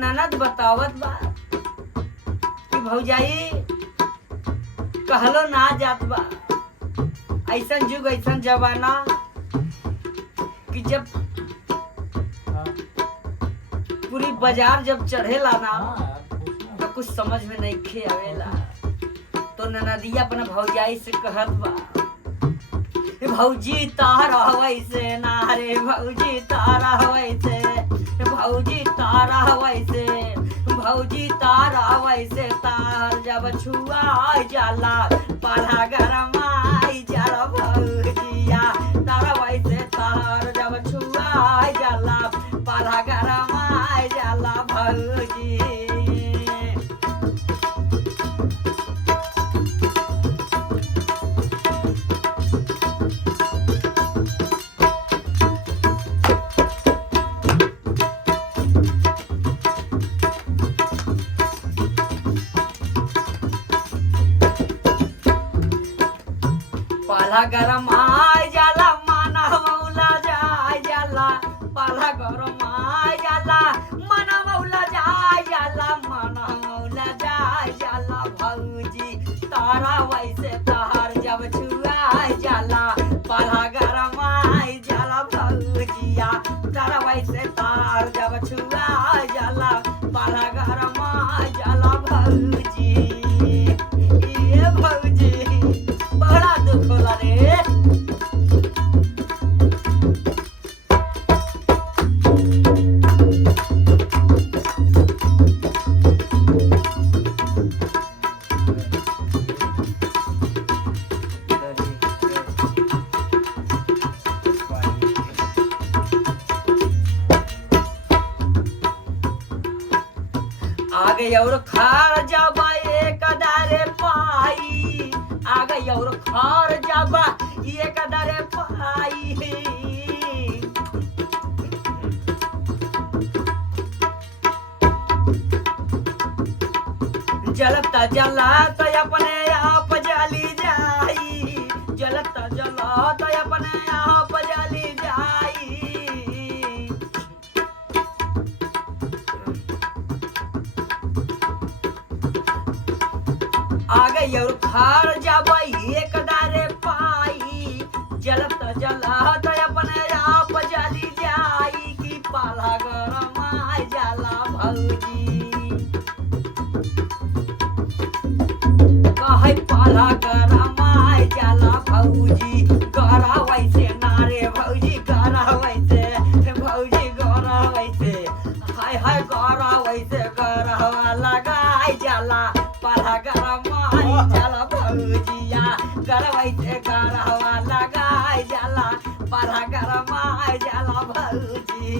ननद बतावत बा कि भौजाई कहलो ना जात बा। ऐसन जुग ऐसन जमाना कि जब पूरी बाजार जब चढ़ेला ना तो कुछ समझ में नहीं खे आवेला। तो ननदिया अपना भौजाई से कहत बा, भौजी तारा वैसे ना रे, भौजी तारा वैसे, भौजी तारा वैसे, भौजी तारा वैसे, तार जब छुआ जाला पाला गरमाई जाला भौजिया, तारा वैसे तार जब छुआ जाला पाला गरमाई जाला भौजी। पाला गरम आय जाला माना मौला जाय जाला, पाला गरम आय जाला माना मौला जाय जाला, माना मौला जाय जाला भौजी तारा वैसे तार जब छुआय जाला पाला गरम आय जाला भौजिया, तारा वैसे तार जब छुआय जाला पाला गरम आय जाला भौजी। ये भौजी बड़ा दुख होला रे। आगे और खार जाबा एक दारे पाई, आगे और खार जाबा एक दारे पाई। जलता जलता अपने आप जली जाई, जलता जलता अपने आप जली जाई। आगे और खार जाबा एक दारे पाई, जलता जलता अपने आप जली जाई कि पाला गरम आय जाला भौजी। कहे पाला गरम आय जाला भौजी, गरा वैसे नारे भौजी, गरा वैसे भौजी, गरा वैसे, हाय हाय गरा वैसे, गरवा लगाय जाला पाला गरम आय जाला भौजिया, गरा वैसे गरवा लगाय जाला पाला गरम आय जाला भौजी।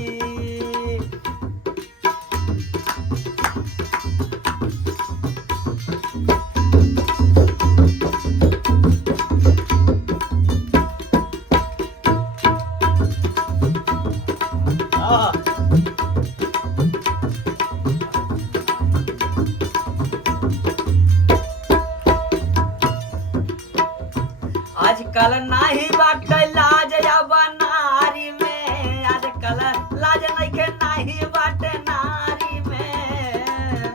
आजकल नाही बाटे लाज अब नारी में, आजकल लाज नइखे नाही बाटे नारी में।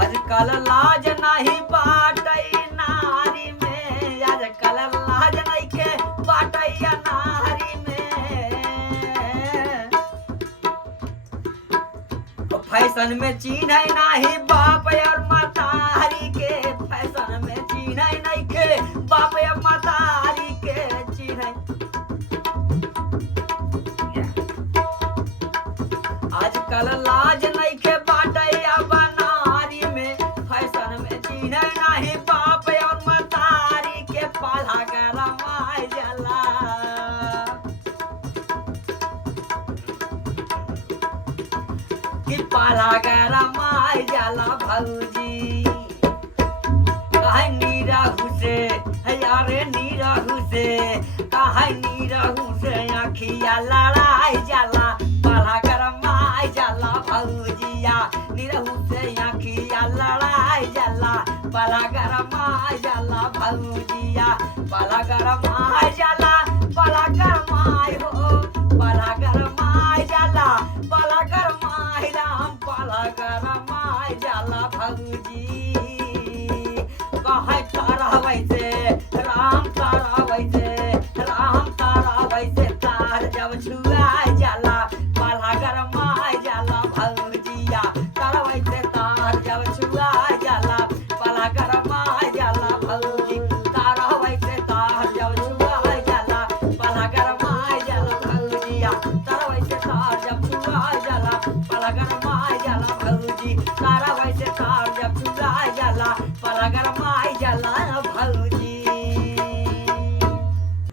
आजकल लाज नाही बाटे नारी में, आजकल लाज नइखे बाटे नारी में। फैशन में चिन्ह नाही बाप और मतारी के, फैशन में चिन्ह नहीं के बाप और मतारी के चिन्ह। आजकल लाज नहीं के बाटे अब नारी में, फैशन में चिन्ह नहीं बाप और मतारी के, पाला गरम आय जाला। कि पाला गरम आय जाला भौजी। कहे नीरहू से यारे नीरहू से, कहे नीरहू से आखिया लड़ाई जाला पाला गरम आय जाला भौजिया, नीरहू से आखिया लड़ाई जाला पाला गरम आय जाला भौजी। भैया पाला गरमाई जाला पाला गरमाई हो पाला गरमाई